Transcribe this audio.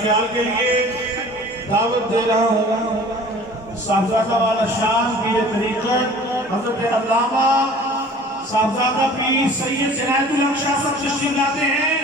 ख्याल के लिए दावत दे रहा हूँ साहबजादा वाला शान की ये तरीक़त हज़रत अल्लामा साहबजादा पीर सैयद इनायतुल्लाह शाह साहब तशरीफ लाते हैं।